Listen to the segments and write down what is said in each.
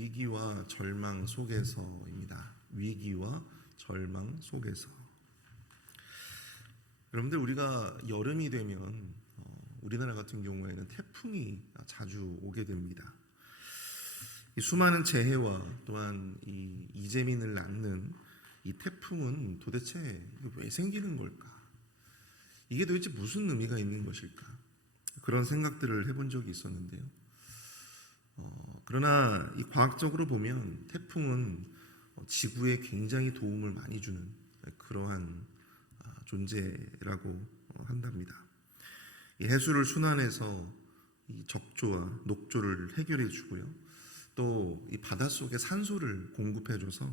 위기와 절망 속에서입니다. 위기와 절망 속에서. 여러분들, 우리가 여름이 되면 우리나라 같은 경우에는 태풍이 자주 오게 됩니다. 이 수많은 재해와 또한 이 이재민을 낳는 이 태풍은 도대체 왜 생기는 걸까? 이게 도대체 무슨 의미가 있는 것일까? 그런 생각들을 해본 적이 있었는데요. 그러나 이 과학적으로 보면 태풍은 지구에 굉장히 도움을 많이 주는 그러한 존재라고 한답니다. 이 해수를 순환해서 이 적조와 녹조를 해결해 주고요. 또 이 바닷속에 산소를 공급해 줘서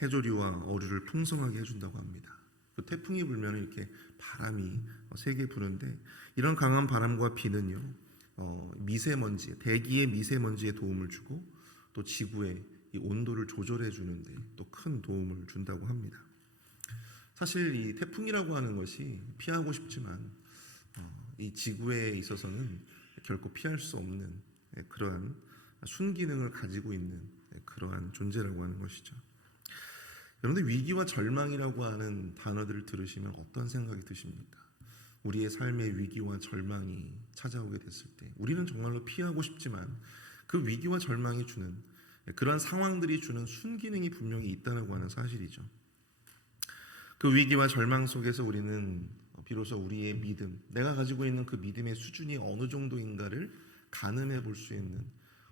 해조류와 어류를 풍성하게 해준다고 합니다. 그 태풍이 불면 이렇게 바람이 세게 부는데, 이런 강한 바람과 비는요, 미세먼지, 대기의 미세먼지에 도움을 주고 또 지구의 이 온도를 조절해 주는데 또 큰 도움을 준다고 합니다. 사실 이 태풍이라고 하는 것이 피하고 싶지만 이 지구에 있어서는 결코 피할 수 없는 그러한 순기능을 가지고 있는 그러한 존재라고 하는 것이죠. 여러분들, 위기와 절망이라고 하는 단어들을 들으시면 어떤 생각이 드십니까? 우리의 삶의 위기와 절망이 찾아오게 됐을 때 우리는 정말로 피하고 싶지만 그 위기와 절망이 주는 그러한 상황들이 주는 순기능이 분명히 있다고 하는 사실이죠. 그 위기와 절망 속에서 우리는 비로소 우리의 믿음, 내가 가지고 있는 그 믿음의 수준이 어느 정도인가를 가늠해 볼 수 있는,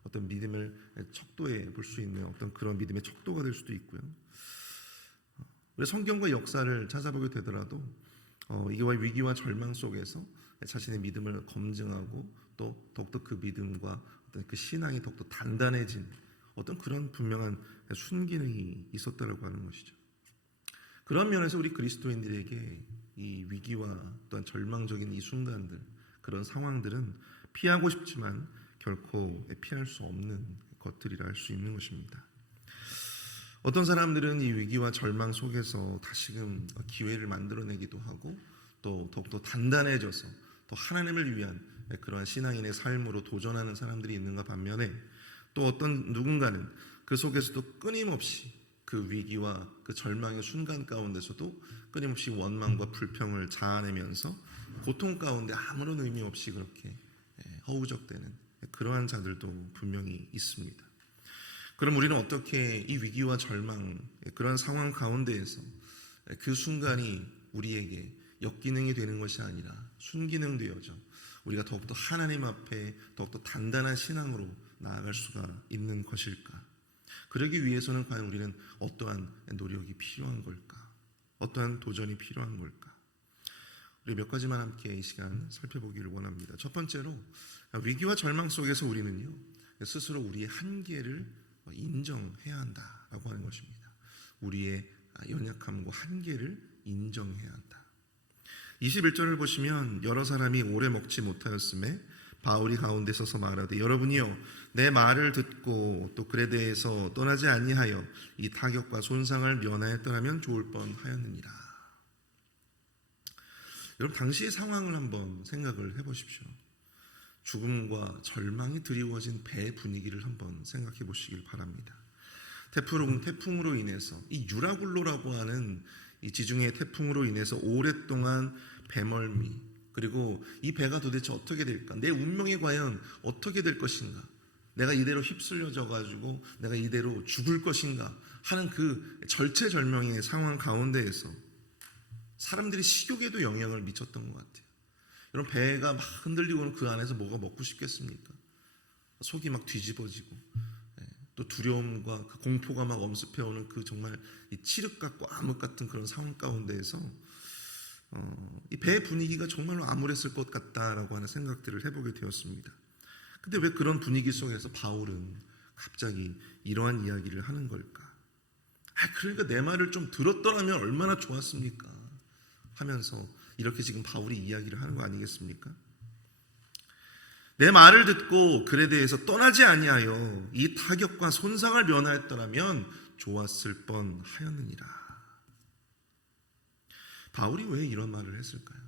어떤 믿음을 척도해 볼 수 있는 어떤 그런 믿음의 척도가 될 수도 있고요. 우리 성경과 역사를 찾아보게 되더라도 이와 위기와 절망 속에서 자신의 믿음을 검증하고 또 더욱더 그 믿음과 어떤 그 신앙이 더욱더 단단해진 어떤 그런 분명한 순기능이 있었다라고 하는 것이죠. 그런 면에서 우리 그리스도인들에게 이 위기와 또한 절망적인 이 순간들, 그런 상황들은 피하고 싶지만 결코 피할 수 없는 것들이라 할 수 있는 것입니다. 어떤 사람들은 이 위기와 절망 속에서 다시금 기회를 만들어내기도 하고 또 더욱더 단단해져서 더 하나님을 위한 그러한 신앙인의 삶으로 도전하는 사람들이 있는가 반면에, 또 어떤 누군가는 그 속에서도 끊임없이 그 위기와 그 절망의 순간 가운데서도 끊임없이 원망과 불평을 자아내면서 고통 가운데 아무런 의미 없이 그렇게 허우적대는 그러한 자들도 분명히 있습니다. 그럼 우리는 어떻게 이 위기와 절망, 그런 상황 가운데에서 그 순간이 우리에게 역기능이 되는 것이 아니라 순기능 되어져 우리가 더욱더 하나님 앞에 더욱더 단단한 신앙으로 나아갈 수가 있는 것일까? 그러기 위해서는 과연 우리는 어떠한 노력이 필요한 걸까? 어떠한 도전이 필요한 걸까? 우리 몇 가지만 함께 이 시간 살펴보기를 원합니다. 첫 번째로, 위기와 절망 속에서 우리는요, 스스로 우리의 한계를 인정해야 한다라고 하는 것입니다. 우리의 연약함과 한계를 인정해야 한다. 21절을 보시면, 여러 사람이 오래 먹지 못하였음에 바울이 가운데 서서 말하되, 여러분이요 내 말을 듣고 또 글에 대해서 떠나지 아니하여 이 타격과 손상을 면하였더라면 좋을 뻔하였느니라. 여러분, 당시의 상황을 한번 생각을 해보십시오. 죽음과 절망이 드리워진 배 분위기를 한번 생각해 보시길 바랍니다. 태풍으로 인해서, 이 유라굴로라고 하는 이 지중해 태풍으로 인해서 오랫동안 배멀미, 그리고 이 배가 도대체 어떻게 될까? 내 운명이 과연 어떻게 될 것인가? 내가 이대로 휩쓸려져 가지고 내가 이대로 죽을 것인가 하는 그 절체절명의 상황 가운데에서 사람들이 식욕에도 영향을 미쳤던 것 같아요. 여러분, 배가 막 흔들리고는 그 안에서 뭐가 먹고 싶겠습니까? 속이 막 뒤집어지고 또 두려움과 그 공포가 막 엄습해오는 그 정말 이 칠흑 같고 암흑 같은 그런 상황 가운데에서 이 배 분위기가 정말로 암울했을 것 같다라고 하는 생각들을 해보게 되었습니다. 근데 왜 그런 분위기 속에서 바울은 갑자기 이러한 이야기를 하는 걸까? 그러니까 내 말을 좀 들었더라면 얼마나 좋았습니까? 하면서 이렇게 지금 바울이 이야기를 하는 거 아니겠습니까? 내 말을 듣고 글에 대해서 떠나지 아니하여 이 타격과 손상을 면하였더라면 좋았을 뻔하였느니라. 바울이 왜 이런 말을 했을까요?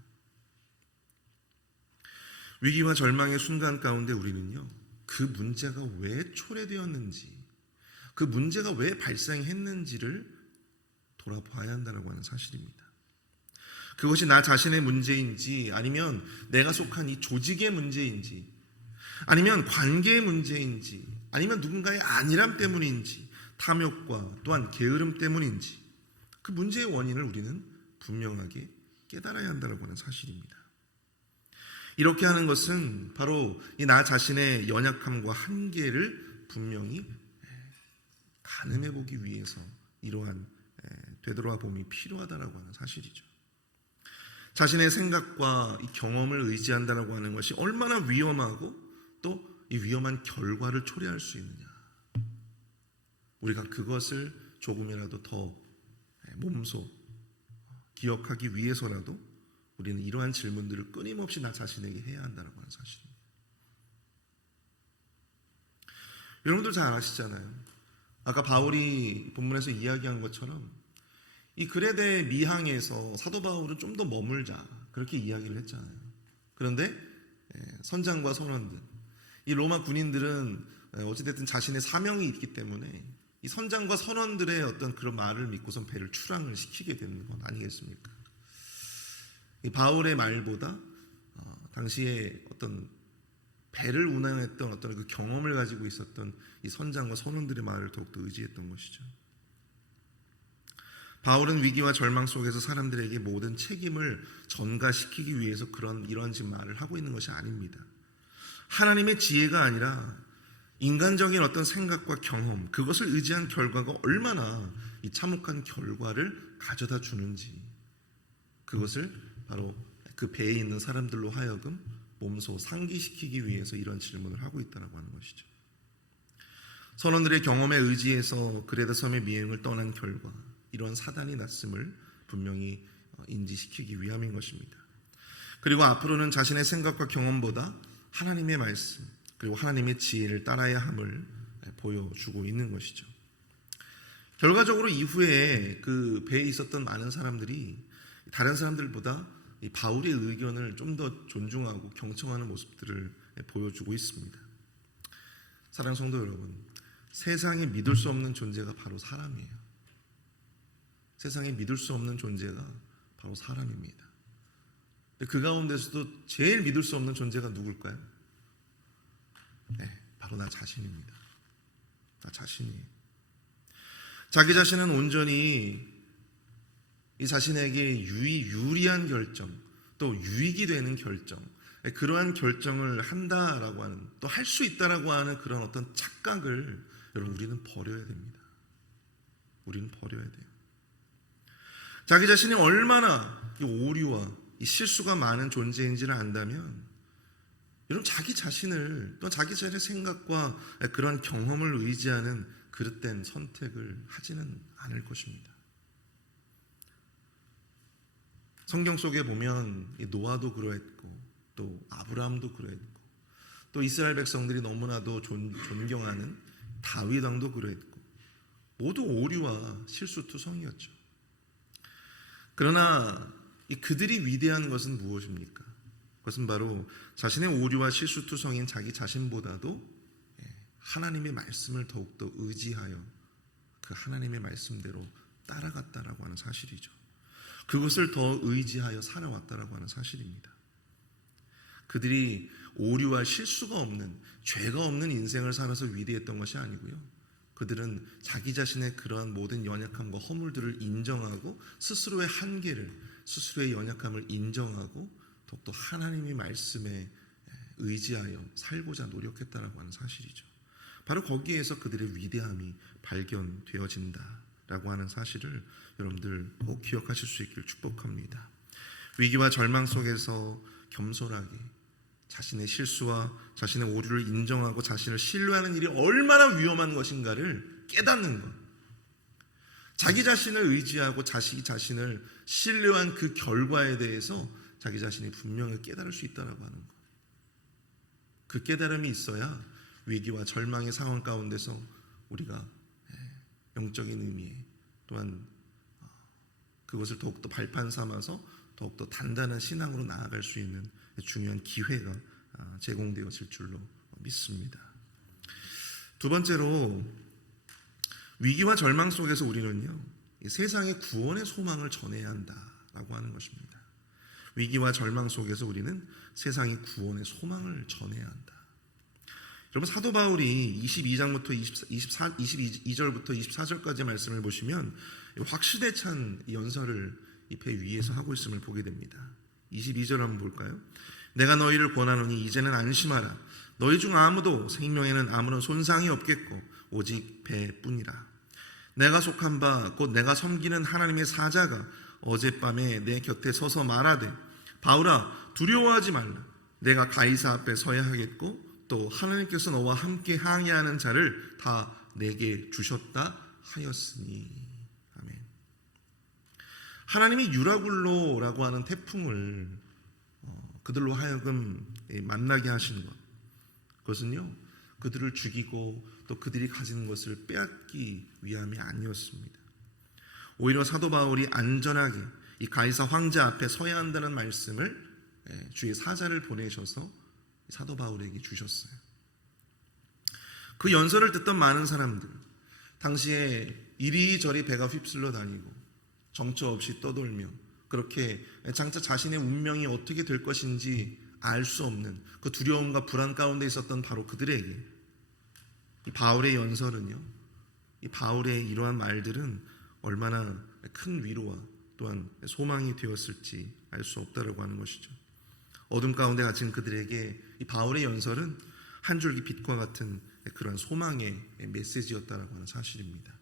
위기와 절망의 순간 가운데 우리는요, 그 문제가 왜 초래되었는지 그 문제가 왜 발생했는지를 돌아봐야 한다고 하는 사실입니다. 그것이 나 자신의 문제인지, 아니면 내가 속한 이 조직의 문제인지, 아니면 관계의 문제인지, 아니면 누군가의 안일함 때문인지, 탐욕과 또한 게으름 때문인지, 그 문제의 원인을 우리는 분명하게 깨달아야 한다고 하는 사실입니다. 이렇게 하는 것은 바로 이 나 자신의 연약함과 한계를 분명히 가늠해 보기 위해서 이러한 되돌아봄이 필요하다고 하는 사실이죠. 자신의 생각과 이 경험을 의지한다고 하는 것이 얼마나 위험하고 또 이 위험한 결과를 초래할 수 있느냐. 우리가 그것을 조금이라도 더 몸소 기억하기 위해서라도 우리는 이러한 질문들을 끊임없이 나 자신에게 해야 한다고 하는 사실입니다. 여러분들 잘 아시잖아요. 아까 바울이 본문에서 이야기한 것처럼 이 그레데 미항에서 사도 바울은 좀 더 머물자 그렇게 이야기를 했잖아요. 그런데 선장과 선원들, 이 로마 군인들은 어찌됐든 자신의 사명이 있기 때문에 이 선장과 선원들의 어떤 그런 말을 믿고선 배를 출항을 시키게 되는 건 아니겠습니까? 이 바울의 말보다 당시에 어떤 배를 운항했던 어떤 그 경험을 가지고 있었던 이 선장과 선원들의 말을 더욱더 의지했던 것이죠. 바울은 위기와 절망 속에서 사람들에게 모든 책임을 전가시키기 위해서 이러한 말을 하고 있는 것이 아닙니다. 하나님의 지혜가 아니라 인간적인 어떤 생각과 경험, 그것을 의지한 결과가 얼마나 이 참혹한 결과를 가져다 주는지, 그것을 바로 그 배에 있는 사람들로 하여금 몸소 상기시키기 위해서 이런 질문을 하고 있다고 하는 것이죠. 선원들의 경험에 의지해서 그레데 섬의 미행을 떠난 결과 이러한 사단이 났음을 분명히 인지시키기 위함인 것입니다. 그리고 앞으로는 자신의 생각과 경험보다 하나님의 말씀 그리고 하나님의 지혜를 따라야 함을 보여주고 있는 것이죠. 결과적으로 이후에 그 배에 있었던 많은 사람들이 다른 사람들보다 이 바울의 의견을 좀 더 존중하고 경청하는 모습들을 보여주고 있습니다. 사랑하는 성도 여러분, 세상에 믿을 수 없는 존재가 바로 사람이에요. 세상에 믿을 수 없는 존재가 바로 사람입니다. 그 가운데서도 제일 믿을 수 없는 존재가 누굴까요? 바로 나 자신입니다. 나 자신이에요. 자기 자신은 온전히 이 자신에게 유리한 결정, 또 유익이 되는 결정, 그러한 결정을 한다라고 하는, 또 할 수 있다라고 하는 그런 어떤 착각을 여러분 우리는 버려야 됩니다. 우리는 버려야 돼요. 자기 자신이 얼마나 이 오류와 이 실수가 많은 존재인지를 안다면 여러분 자기 자신을, 또 자기 자신의 생각과 그런 경험을 의지하는 그릇된 선택을 하지는 않을 것입니다. 성경 속에 보면 노아도 그러했고 또 아브라함도 그러했고 또 이스라엘 백성들이 너무나도 존경하는 다윗 왕도 그러했고 모두 오류와 실수투성이었죠. 그러나 그들이 위대한 것은 무엇입니까? 그것은 바로 자신의 오류와 실수투성인 자기 자신보다도 하나님의 말씀을 더욱더 의지하여 그 하나님의 말씀대로 따라갔다라고 하는 사실이죠. 그것을 더 의지하여 살아왔다라고 하는 사실입니다. 그들이 오류와 실수가 없는, 죄가 없는 인생을 살아서 위대했던 것이 아니고요. 그들은 자기 자신의 그러한 모든 연약함과 허물들을 인정하고 스스로의 한계를, 스스로의 연약함을 인정하고 더욱더 하나님의 말씀에 의지하여 살고자 노력했다라고 하는 사실이죠. 바로 거기에서 그들의 위대함이 발견되어진다라고 하는 사실을 여러분들 꼭 기억하실 수 있기를 축복합니다. 위기와 절망 속에서 겸손하게 자신의 실수와 자신의 오류를 인정하고 자신을 신뢰하는 일이 얼마나 위험한 것인가를 깨닫는 것, 자기 자신을 의지하고 자기 자신을 신뢰한 그 결과에 대해서 자기 자신이 분명히 깨달을 수 있다고 하는 것, 그 깨달음이 있어야 위기와 절망의 상황 가운데서 우리가 영적인 의미에 또한 그것을 더욱더 발판 삼아서 더욱더 단단한 신앙으로 나아갈 수 있는 중요한 기회가 제공되었을 줄로 믿습니다. 두 번째로 위기와 절망 속에서 우리는요, 이 세상의 구원의 소망을 전해야 한다라고 하는 것입니다. 위기와 절망 속에서 우리는 세상의 구원의 소망을 전해야 한다. 여러분, 사도 바울이 22장부터 22절부터 24절까지 말씀을 보시면 확신에 찬 연설을 이 배 위에서 하고 있음을 보게 됩니다. 22절 한번 볼까요? 내가 너희를 권하노니 이제는 안심하라. 너희 중 아무도 생명에는 아무런 손상이 없겠고 오직 배뿐이라. 내가 속한 바 곧 내가 섬기는 하나님의 사자가 어젯밤에 내 곁에 서서 말하되 바울아 두려워하지 말라. 내가 가이사 앞에 서야 하겠고 또 하나님께서 너와 함께 항해하는 자를 다 내게 주셨다 하였으니. 아멘. 하나님이 유라굴로라고 하는 태풍을 그들로 하여금 만나게 하신 것, 그것은요 그들을 죽이고 또 그들이 가진 것을 빼앗기 위함이 아니었습니다. 오히려 사도 바울이 안전하게 이 가이사 황제 앞에 서야 한다는 말씀을 주의 사자를 보내셔서 사도 바울에게 주셨어요. 그 연설을 듣던 많은 사람들, 당시에 이리저리 배가 휩쓸려 다니고 정처 없이 떠돌며 그렇게 장차 자신의 운명이 어떻게 될 것인지 알 수 없는 그 두려움과 불안 가운데 있었던 바로 그들에게 이 바울의 연설은요, 이 바울의 이러한 말들은 얼마나 큰 위로와 또한 소망이 되었을지 알 수 없다라고 하는 것이죠. 어둠 가운데 갇힌 그들에게 이 바울의 연설은 한 줄기 빛과 같은 그런 소망의 메시지였다라고 하는 사실입니다.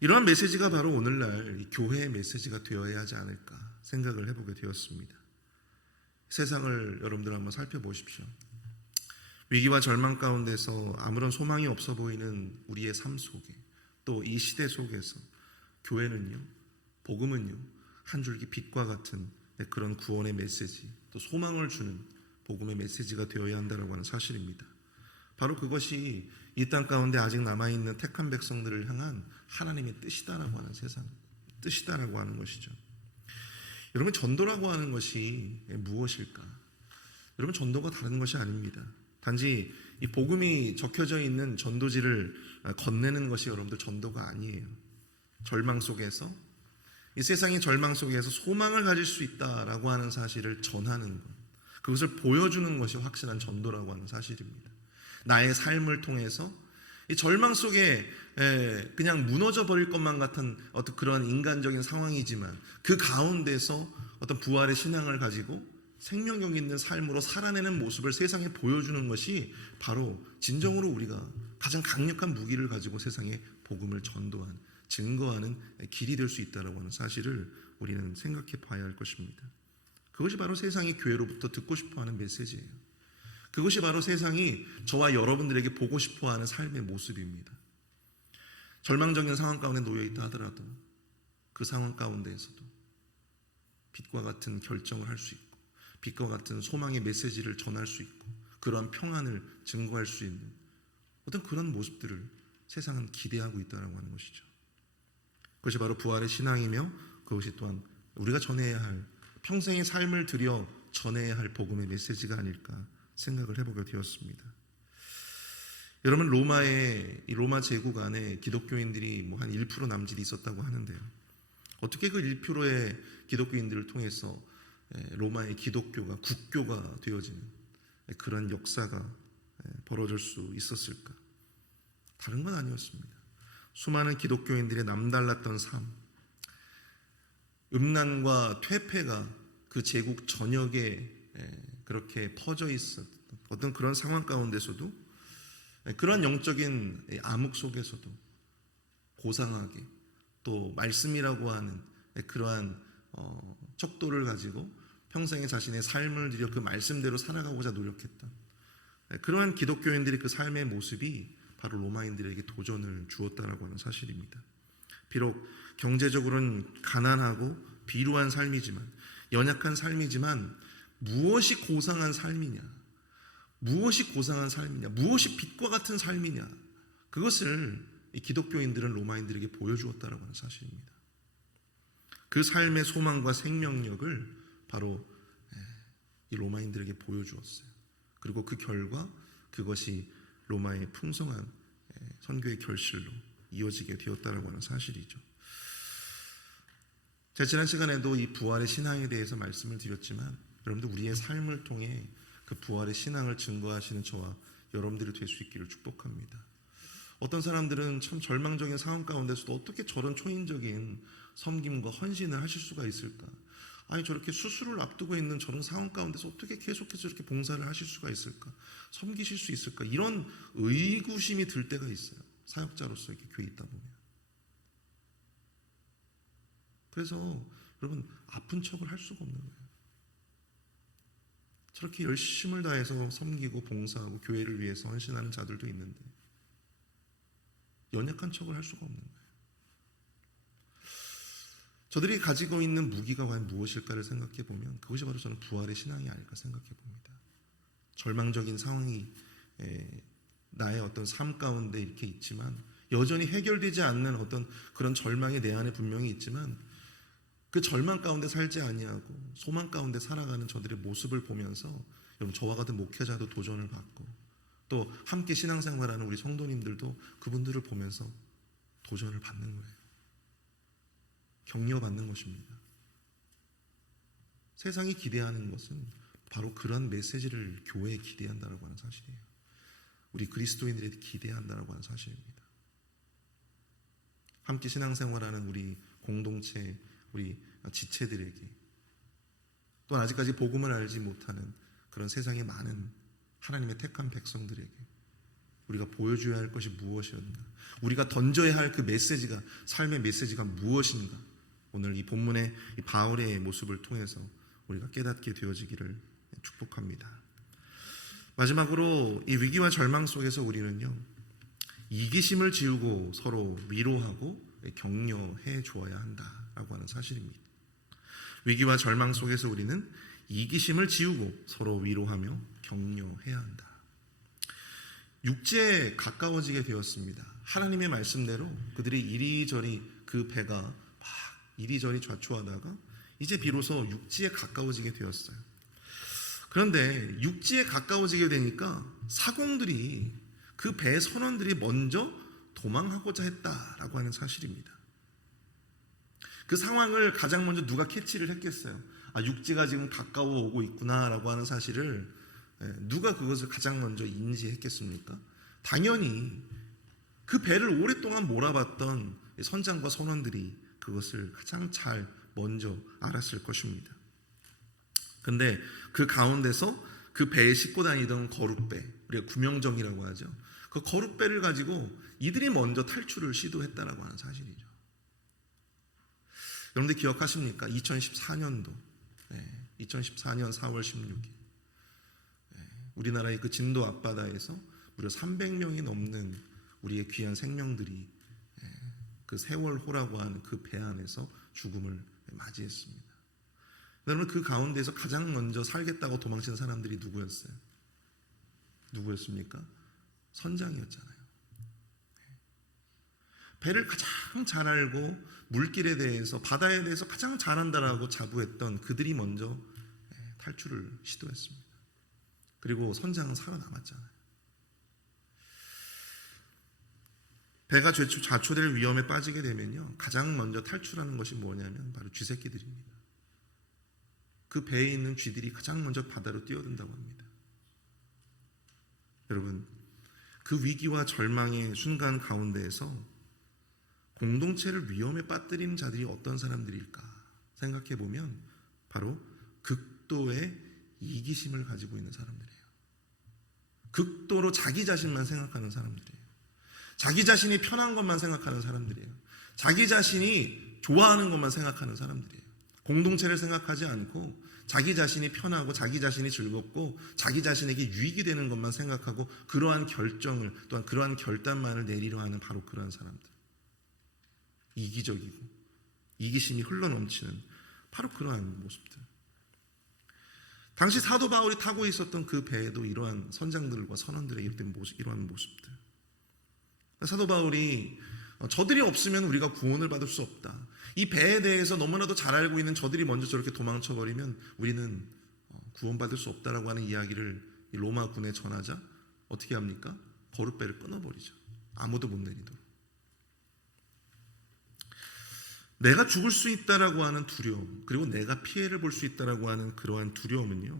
이러한 메시지가 바로 오늘날 이 교회의 메시지가 되어야 하지 않을까 생각을 해보게 되었습니다. 세상을 여러분들 한번 살펴보십시오. 위기와 절망 가운데서 아무런 소망이 없어 보이는 우리의 삶 속에, 또 이 시대 속에서 교회는요, 복음은요, 한 줄기 빛과 같은 그런 구원의 메시지, 또 소망을 주는 복음의 메시지가 되어야 한다고 하는 사실입니다. 바로 그것이 이 땅 가운데 아직 남아있는 택한 백성들을 향한 하나님의 뜻이다라고 하는 뜻이다라고 하는 것이죠. 여러분, 전도라고 하는 것이 무엇일까? 여러분, 전도가 다른 것이 아닙니다. 단지 이 복음이 적혀져 있는 전도지를 건네는 것이 여러분들 전도가 아니에요. 절망 속에서, 이 세상의 절망 속에서 소망을 가질 수 있다라고 하는 사실을 전하는 것, 그것을 보여주는 것이 확실한 전도라고 하는 사실입니다. 나의 삶을 통해서 이 절망 속에 그냥 무너져 버릴 것만 같은 어떤 그런 인간적인 상황이지만 그 가운데서 어떤 부활의 신앙을 가지고 생명력 있는 삶으로 살아내는 모습을 세상에 보여주는 것이 바로 진정으로 우리가 가장 강력한 무기를 가지고 세상에 복음을 전도하는, 증거하는 길이 될 수 있다는 사실을 우리는 생각해 봐야 할 것입니다. 그것이 바로 세상이 교회로부터 듣고 싶어하는 메시지예요. 그것이 바로 세상이 저와 여러분들에게 보고 싶어하는 삶의 모습입니다. 절망적인 상황 가운데 놓여 있다 하더라도 그 상황 가운데에서도 빛과 같은 결정을 할 수 있고 빛과 같은 소망의 메시지를 전할 수 있고 그러한 평안을 증거할 수 있는 어떤 그런 모습들을 세상은 기대하고 있다고 하는 것이죠. 그것이 바로 부활의 신앙이며 그것이 또한 우리가 전해야 할, 평생의 삶을 들여 전해야 할 복음의 메시지가 아닐까 생각을 해보게 되었습니다. 여러분, 로마 제국 안에 기독교인들이 한 1% 남짓이 있었다고 하는데요. 어떻게 그 1%의 기독교인들을 통해서 로마의 기독교가 국교가 되어지는 그런 역사가 벌어질 수 있었을까? 다른 건 아니었습니다. 수많은 기독교인들의 남달랐던 삶, 음란과 퇴폐가 그 제국 전역에 그렇게 퍼져 있었던 어떤 그런 상황 가운데서도 그러한 영적인 암흑 속에서도 고상하게 또 말씀이라고 하는 그러한 척도를 가지고 평생에 자신의 삶을 들여 그 말씀대로 살아가고자 노력했던 그러한 기독교인들의 그 삶의 모습이 바로 로마인들에게 도전을 주었다라고 하는 사실입니다. 비록 경제적으로는 가난하고 비루한 삶이지만, 연약한 삶이지만 무엇이 고상한 삶이냐, 무엇이 고상한 삶이냐, 무엇이 빛과 같은 삶이냐, 그것을 이 기독교인들은 로마인들에게 보여주었다라고 하는 사실입니다. 그 삶의 소망과 생명력을 바로 이 로마인들에게 보여주었어요. 그리고 그 결과 그것이 로마의 풍성한 선교의 결실로 이어지게 되었다라고 하는 사실이죠. 제가 지난 시간에도 이 부활의 신앙에 대해서 말씀을 드렸지만 여러분들 우리의 삶을 통해 그 부활의 신앙을 증거하시는 저와 여러분들이 될 수 있기를 축복합니다. 어떤 사람들은 참 절망적인 상황 가운데서도 어떻게 저런 초인적인 섬김과 헌신을 하실 수가 있을까? 아니 저렇게 수술을 앞두고 있는 저런 상황 가운데서 어떻게 계속해서 이렇게 봉사를 하실 수가 있을까? 섬기실 수 있을까? 이런 의구심이 들 때가 있어요. 사역자로서 이렇게 교회에 있다 보면. 그래서 여러분 아픈 척을 할 수가 없는 거예요. 저렇게 열심을 다해서 섬기고 봉사하고 교회를 위해서 헌신하는 자들도 있는데 연약한 척을 할 수가 없는 거예요. 저들이 가지고 있는 무기가 과연 무엇일까를 생각해 보면 그것이 바로 저는 부활의 신앙이 아닐까 생각해 봅니다. 절망적인 상황이 나의 어떤 삶 가운데 이렇게 있지만 여전히 해결되지 않는 어떤 그런 절망이 내 안에 분명히 있지만 그 절망 가운데 살지 아니하고 소망 가운데 살아가는 저들의 모습을 보면서 여러분 저와 같은 목회자도 도전을 받고 또 함께 신앙생활하는 우리 성도님들도 그분들을 보면서 도전을 받는 거예요. 격려받는 것입니다. 세상이 기대하는 것은 바로 그런 메시지를 교회에 기대한다라고 하는 사실이에요. 우리 그리스도인들이 기대한다라고 하는 사실입니다. 함께 신앙생활하는 우리 공동체, 우리 지체들에게 또한 아직까지 복음을 알지 못하는 그런 세상에 많은 하나님의 택한 백성들에게 우리가 보여줘야 할 것이 무엇이었는가, 우리가 던져야 할 그 메시지가, 삶의 메시지가 무엇인가, 오늘 이 본문의 이 바울의 모습을 통해서 우리가 깨닫게 되어지기를 축복합니다. 마지막으로 이 위기와 절망 속에서 우리는요, 이기심을 지우고 서로 위로하고 격려해 주어야 한다라고 하는 사실입니다. 위기와 절망 속에서 우리는 이기심을 지우고 서로 위로하며 격려해야 한다. 육지에 가까워지게 되었습니다. 하나님의 말씀대로 그들이 이리저리 그 배가 막 이리저리 좌초하다가 이제 비로소 육지에 가까워지게 되었어요. 그런데 육지에 가까워지게 되니까 사공들이 그 배 선원들이 먼저 도망하고자 했다라고 하는 사실입니다. 그 상황을 가장 먼저 누가 캐치를 했겠어요? 아, 육지가 지금 가까워 오고 있구나라고 하는 사실을 누가 그것을 가장 먼저 인지했겠습니까? 당연히 그 배를 오랫동안 몰아봤던 선장과 선원들이 그것을 가장 잘 먼저 알았을 것입니다. 근데 그 가운데서 그 배에 싣고 다니던 거룻배, 우리가 구명정이라고 하죠. 그 거룻배를 가지고 이들이 먼저 탈출을 시도했다라고 하는 사실이죠. 여러분들 기억하십니까? 2014년도 2014년 4월 16일 우리나라의 그 진도 앞바다에서 무려 300명이 넘는 우리의 귀한 생명들이 그 세월호라고 하는 그 배 안에서 죽음을 맞이했습니다. 여러분 그 가운데서 가장 먼저 살겠다고 도망친 사람들이 누구였어요? 누구였습니까? 선장이었잖아요. 배를 가장 잘 알고 물길에 대해서 바다에 대해서 가장 잘 안다라고 자부했던 그들이 먼저 탈출을 시도했습니다. 그리고 선장은 살아남았잖아요. 배가 좌초될 위험에 빠지게 되면요, 가장 먼저 탈출하는 것이 뭐냐면 바로 쥐새끼들입니다. 그 배에 있는 쥐들이 가장 먼저 바다로 뛰어든다고 합니다. 여러분, 그 위기와 절망의 순간 가운데에서 공동체를 위험에 빠뜨리는 자들이 어떤 사람들일까 생각해 보면 바로 극도의 이기심을 가지고 있는 사람들이에요. 극도로 자기 자신만 생각하는 사람들이에요. 자기 자신이 편한 것만 생각하는 사람들이에요. 자기 자신이 좋아하는 것만 생각하는 사람들이에요. 공동체를 생각하지 않고 자기 자신이 편하고 자기 자신이 즐겁고 자기 자신에게 유익이 되는 것만 생각하고 그러한 결정을 또한 그러한 결단만을 내리려 하는 바로 그러한 사람들. 이기적이고 이기심이 흘러넘치는 바로 그러한 모습들. 당시 사도 바울이 타고 있었던 그 배에도 이러한 선장들과 선원들의 이러한 모습들. 사도 바울이 저들이 없으면 우리가 구원을 받을 수 없다. 이 배에 대해서 너무나도 잘 알고 있는 저들이 먼저 저렇게 도망쳐버리면 우리는 구원받을 수 없다라고 하는 이야기를 로마군에 전하자 어떻게 합니까? 거룻배를 끊어버리죠. 아무도 못 내리도록. 내가 죽을 수 있다라고 하는 두려움, 그리고 내가 피해를 볼 수 있다라고 하는 그러한 두려움은요,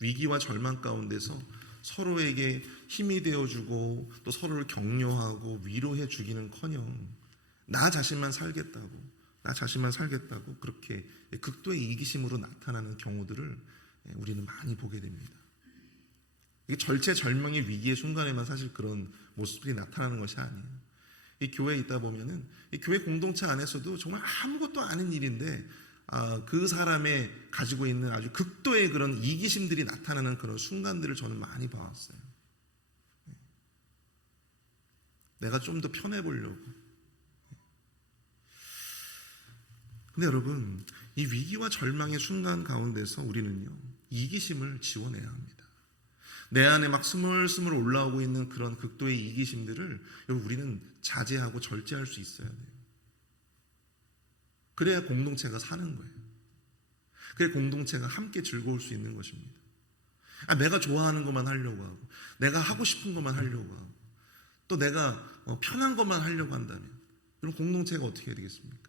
위기와 절망 가운데서 서로에게 힘이 되어주고 또 서로를 격려하고 위로해 주기는커녕 나 자신만 살겠다고 그렇게 극도의 이기심으로 나타나는 경우들을 우리는 많이 보게 됩니다. 이게 절체절명의 위기의 순간에만 사실 그런 모습들이 나타나는 것이 아니에요. 이 교회에 있다 보면은 이 교회 공동체 안에서도 정말 아무것도 아닌 일인데 그 사람의 가지고 있는 아주 극도의 그런 이기심들이 나타나는 그런 순간들을 저는 많이 봐왔어요. 내가 좀 더 편해 보려고. 근데 여러분, 이 위기와 절망의 순간 가운데서 우리는요, 이기심을 지워내야 합니다. 내 안에 막 스물스물 올라오고 있는 그런 극도의 이기심들을 우리는 자제하고 절제할 수 있어야 돼요. 그래야 공동체가 사는 거예요. 그래야 공동체가 함께 즐거울 수 있는 것입니다. 내가 좋아하는 것만 하려고 하고, 내가 하고 싶은 것만 하려고 하고, 또 내가 편한 것만 하려고 한다면 그럼 공동체가 어떻게 해야 되겠습니까?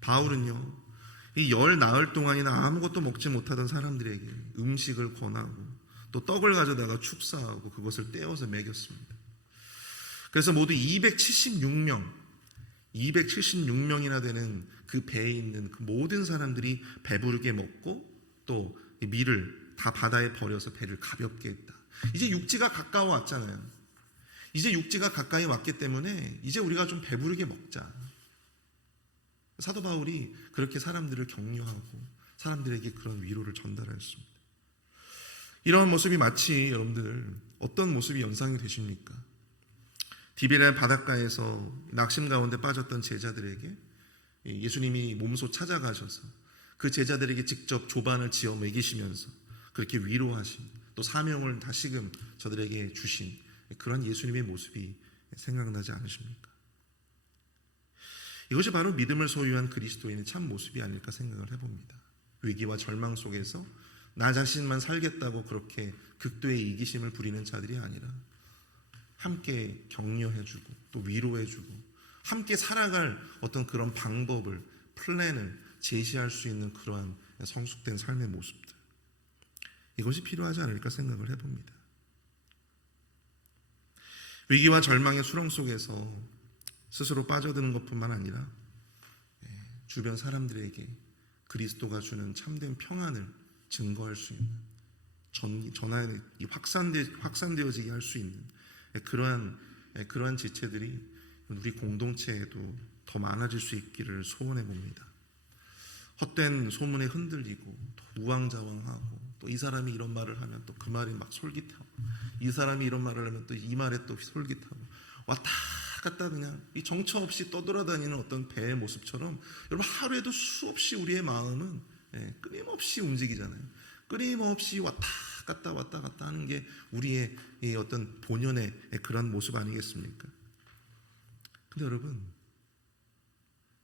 바울은요, 이 열 나흘 동안이나 아무것도 먹지 못하던 사람들에게 음식을 권하고 또 떡을 가져다가 축사하고 그것을 떼어서 먹였습니다. 그래서 모두 276명이나 되는 그 배에 있는 그 모든 사람들이 배부르게 먹고 또 밀을 다 바다에 버려서 배를 가볍게 했다. 이제 육지가 가까워 왔잖아요. 이제 육지가 가까이 왔기 때문에 이제 우리가 좀 배부르게 먹자. 사도 바울이 그렇게 사람들을 격려하고 사람들에게 그런 위로를 전달하였습니다. 이러한 모습이 마치 여러분들 어떤 모습이 연상이 되십니까? 디베랴 바닷가에서 낙심 가운데 빠졌던 제자들에게 예수님이 몸소 찾아가셔서 그 제자들에게 직접 조반을 지어 먹이시면서 그렇게 위로하신, 또 사명을 다시금 저들에게 주신 그런 예수님의 모습이 생각나지 않으십니까? 이것이 바로 믿음을 소유한 그리스도인의 참 모습이 아닐까 생각을 해봅니다. 위기와 절망 속에서 나 자신만 살겠다고 그렇게 극도의 이기심을 부리는 자들이 아니라 함께 격려해주고 또 위로해주고 함께 살아갈 어떤 그런 방법을, 플랜을 제시할 수 있는 그러한 성숙된 삶의 모습들, 이것이 필요하지 않을까 생각을 해봅니다. 위기와 절망의 수렁 속에서 스스로 빠져드는 것뿐만 아니라 주변 사람들에게 그리스도가 주는 참된 평안을 증거할 수 있는, 전하에 확산되어지게 할 수 있는 그러한 지체들이 우리 공동체에도 더 많아질 수 있기를 소원해 봅니다. 헛된 소문에 흔들리고 또 우왕좌왕하고 또 이 사람이 이런 말을 하면 또 그 말이 막 솔깃하고, 이 사람이 이런 말을 하면 또 이 말에 또 솔깃하고, 왔다 갔다 그냥 이 정처 없이 떠돌아다니는 어떤 배의 모습처럼 여러분, 하루에도 수없이 우리의 마음은 끊임없이 움직이잖아요. 끊임없이 왔다 갔다 하는 게 우리의 이 어떤 본연의 그런 모습 아니겠습니까? 근데 여러분,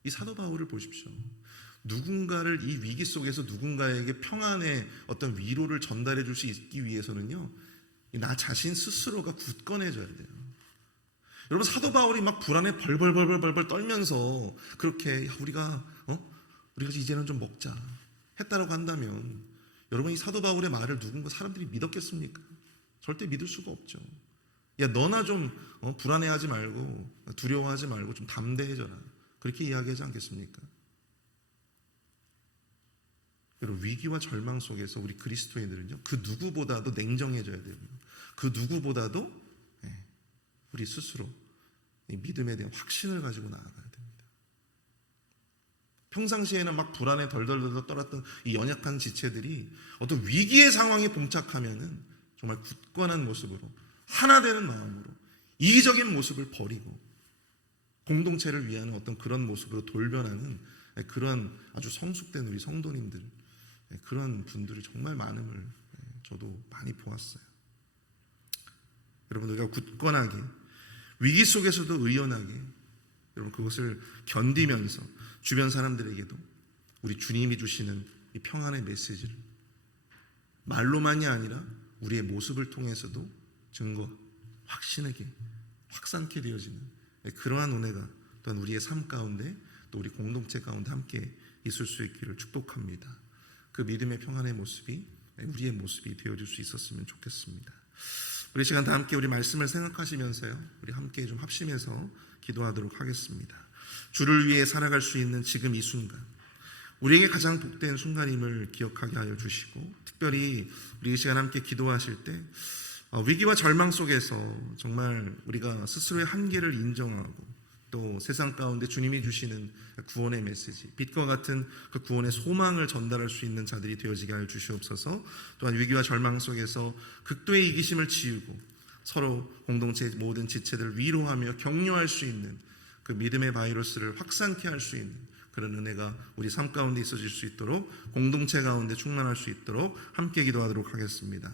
이 사도 바울을 보십시오. 누군가를 이 위기 속에서 누군가에게 평안의 어떤 위로를 전달해 줄 수 있기 위해서는요, 나 자신 스스로가 굳건해져야 돼요. 여러분, 사도 바울이 막 불안에 벌벌 떨면서 그렇게 우리가 이제는 좀 먹자 했다라고 한다면, 여러분, 이 사도 바울의 말을 누군가 사람들이 믿었겠습니까? 절대 믿을 수가 없죠. 야, 너나 좀 불안해하지 말고 두려워하지 말고 좀 담대해져라, 그렇게 이야기하지 않겠습니까? 여러분, 위기와 절망 속에서 우리 그리스도인들은요, 그 누구보다도 냉정해져야 돼요. 그 누구보다도 우리 스스로 이 믿음에 대한 확신을 가지고 나아가야 됩니다. 평상시에는 막 불안에 덜덜 떨었던 이 연약한 지체들이 어떤 위기의 상황에 봉착하면은 정말 굳건한 모습으로, 하나 되는 마음으로 이기적인 모습을 버리고 공동체를 위한 어떤 그런 모습으로 돌변하는 그런 아주 성숙된 우리 성도님들, 그런 분들이 정말 많음을 저도 많이 보았어요. 여러분, 우리가 굳건하게, 위기 속에서도 의연하게, 여러분, 그것을 견디면서 주변 사람들에게도 우리 주님이 주시는 이 평안의 메시지를 말로만이 아니라 우리의 모습을 통해서도 확신하게, 확산케 되어지는 그러한 은혜가 또한 우리의 삶 가운데 또 우리 공동체 가운데 함께 있을 수 있기를 축복합니다. 그 믿음의 평안의 모습이 우리의 모습이 되어질 수 있었으면 좋겠습니다. 우리 시간 다 함께 우리 말씀을 생각하시면서요, 우리 함께 좀 합심해서 기도하도록 하겠습니다. 주를 위해 살아갈 수 있는 지금 이 순간, 우리에게 가장 복된 순간임을 기억하게 하여 주시고, 특별히 우리 이 시간 함께 기도하실 때 위기와 절망 속에서 정말 우리가 스스로의 한계를 인정하고 또 세상 가운데 주님이 주시는 구원의 메시지, 빛과 같은 그 구원의 소망을 전달할 수 있는 자들이 되어지게 하여 주시옵소서. 또한 위기와 절망 속에서 극도의 이기심을 지우고 서로 공동체의 모든 지체들을 위로하며 격려할 수 있는 그 믿음의 바이러스를 확산케 할 수 있는 그런 은혜가 우리 삶 가운데 있어질 수 있도록, 공동체 가운데 충만할 수 있도록 함께 기도하도록 하겠습니다.